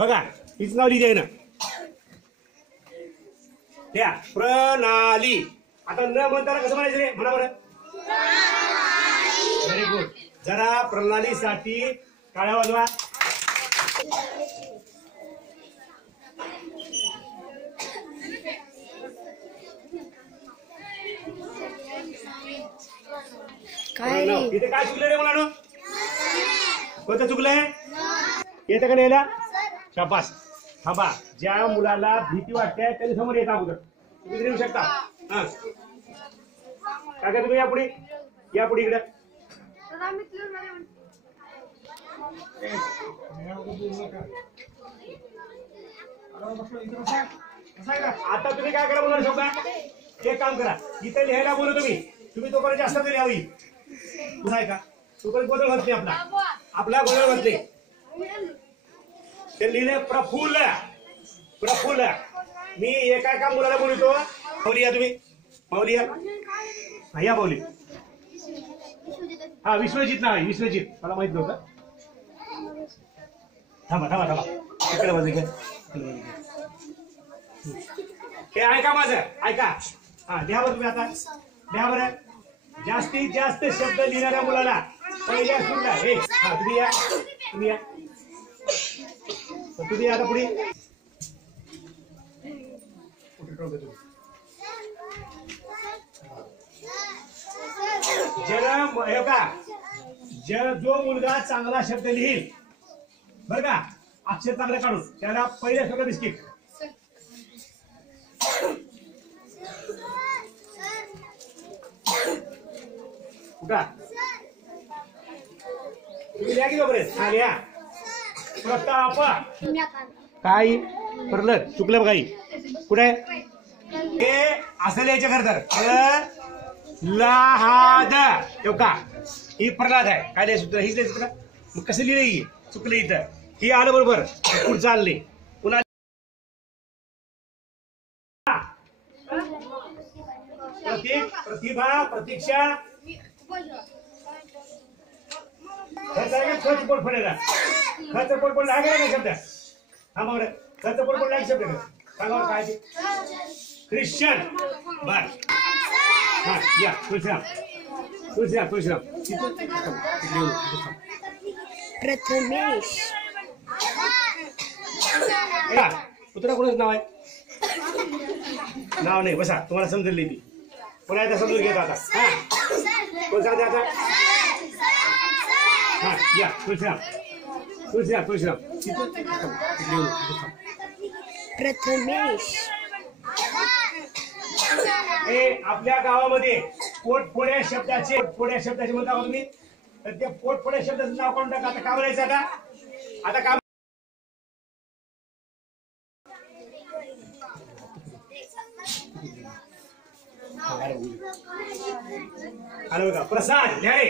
बघा हीच नाव लिहिली आहे ना त्या प्रणाली. आता न म्हणताना कसं म्हणायचं रे म्हणा बरं. Very good. जरा प्रणालीसाठी टाळ्या वाजवा. काय इथे काय चुकलं रे मुलांनो? कोणतं चुकलंय? येतं का लिहायला? शाबास. थांबा. ज्या मुलाला भीती वाटते त्यांनी समोर येत अगोदर. तुम्ही येऊ शकता. हा काय तुम्ही या पुढे इकडे. आता तुम्ही काय करा बोला शोका. एक काम करा इथे लिहायला बोलू तुम्ही तोपर्यंत जास्त तरी लिहावी. पुन्हा आहे का तोपर्यंत गोंधळ होत नाही आपला गोंधळ होत नाही. ते लिहिले प्रफुल्ल. मी एका मुलाला बोलतो. माऊली या तुम्ही. माऊली या. या माऊली. हा विश्वजित नाव आहे. विश्वजित मला माहित नव्हतं. थांबा इकडे बघ. हे ऐका माझं ऐका. हा लिहा बरं तुम्ही आता लिहा बरं. जास्तीत जास्त शब्द लिहिणाऱ्या मुलाला पहिल्या सुरला हे. हा तुम्ही या आता पुढे. जो मुलगा चांगला शब्द लिहिल बर का अक्षर चांगलं काढून त्याला पहिल्या शब्द बिस्किट. कुठं तुम्ही लिहा की जोपर्यंत. हा लिहा. प्रताप. काय परलं चुकलं बघा. कुठे हे असं लिहायचं खरं तर लहाद. का ही प्रल्हाद आहे. काय लिहायचं हीच लिहायचं का मग कसं लिहिलं चुकलं इथं. ही आलं बरोबर पुढचं चालले पुन्हा. प्रतिभा प्रतीक्षा. खर्च पोट पडेला. खर्च पोट पडला आहे का शब्द. हा मग खर्च पोट पडला एक शब्द सांगा काय ते. ख्रिश्चन. बर हा या तुळशीराम. प्रथमेश. पुत्रा कोणाचं नाव आहे. नाव नाही बसा तुम्हाला समजली ती. पुन्हा एकदा समजून घेता आता. हा कोण सांगते आता. हा या तुळशीराम. प्रथमेश. आपल्या गावामध्ये पोटफोड्या शब्दाचे म्हणता का तुम्ही. तर त्या पोटफोड्या शब्दाचं नाव कोण टाका. आता का म्हणायचं आता का आलं बघा. प्रसाद लिहा रे.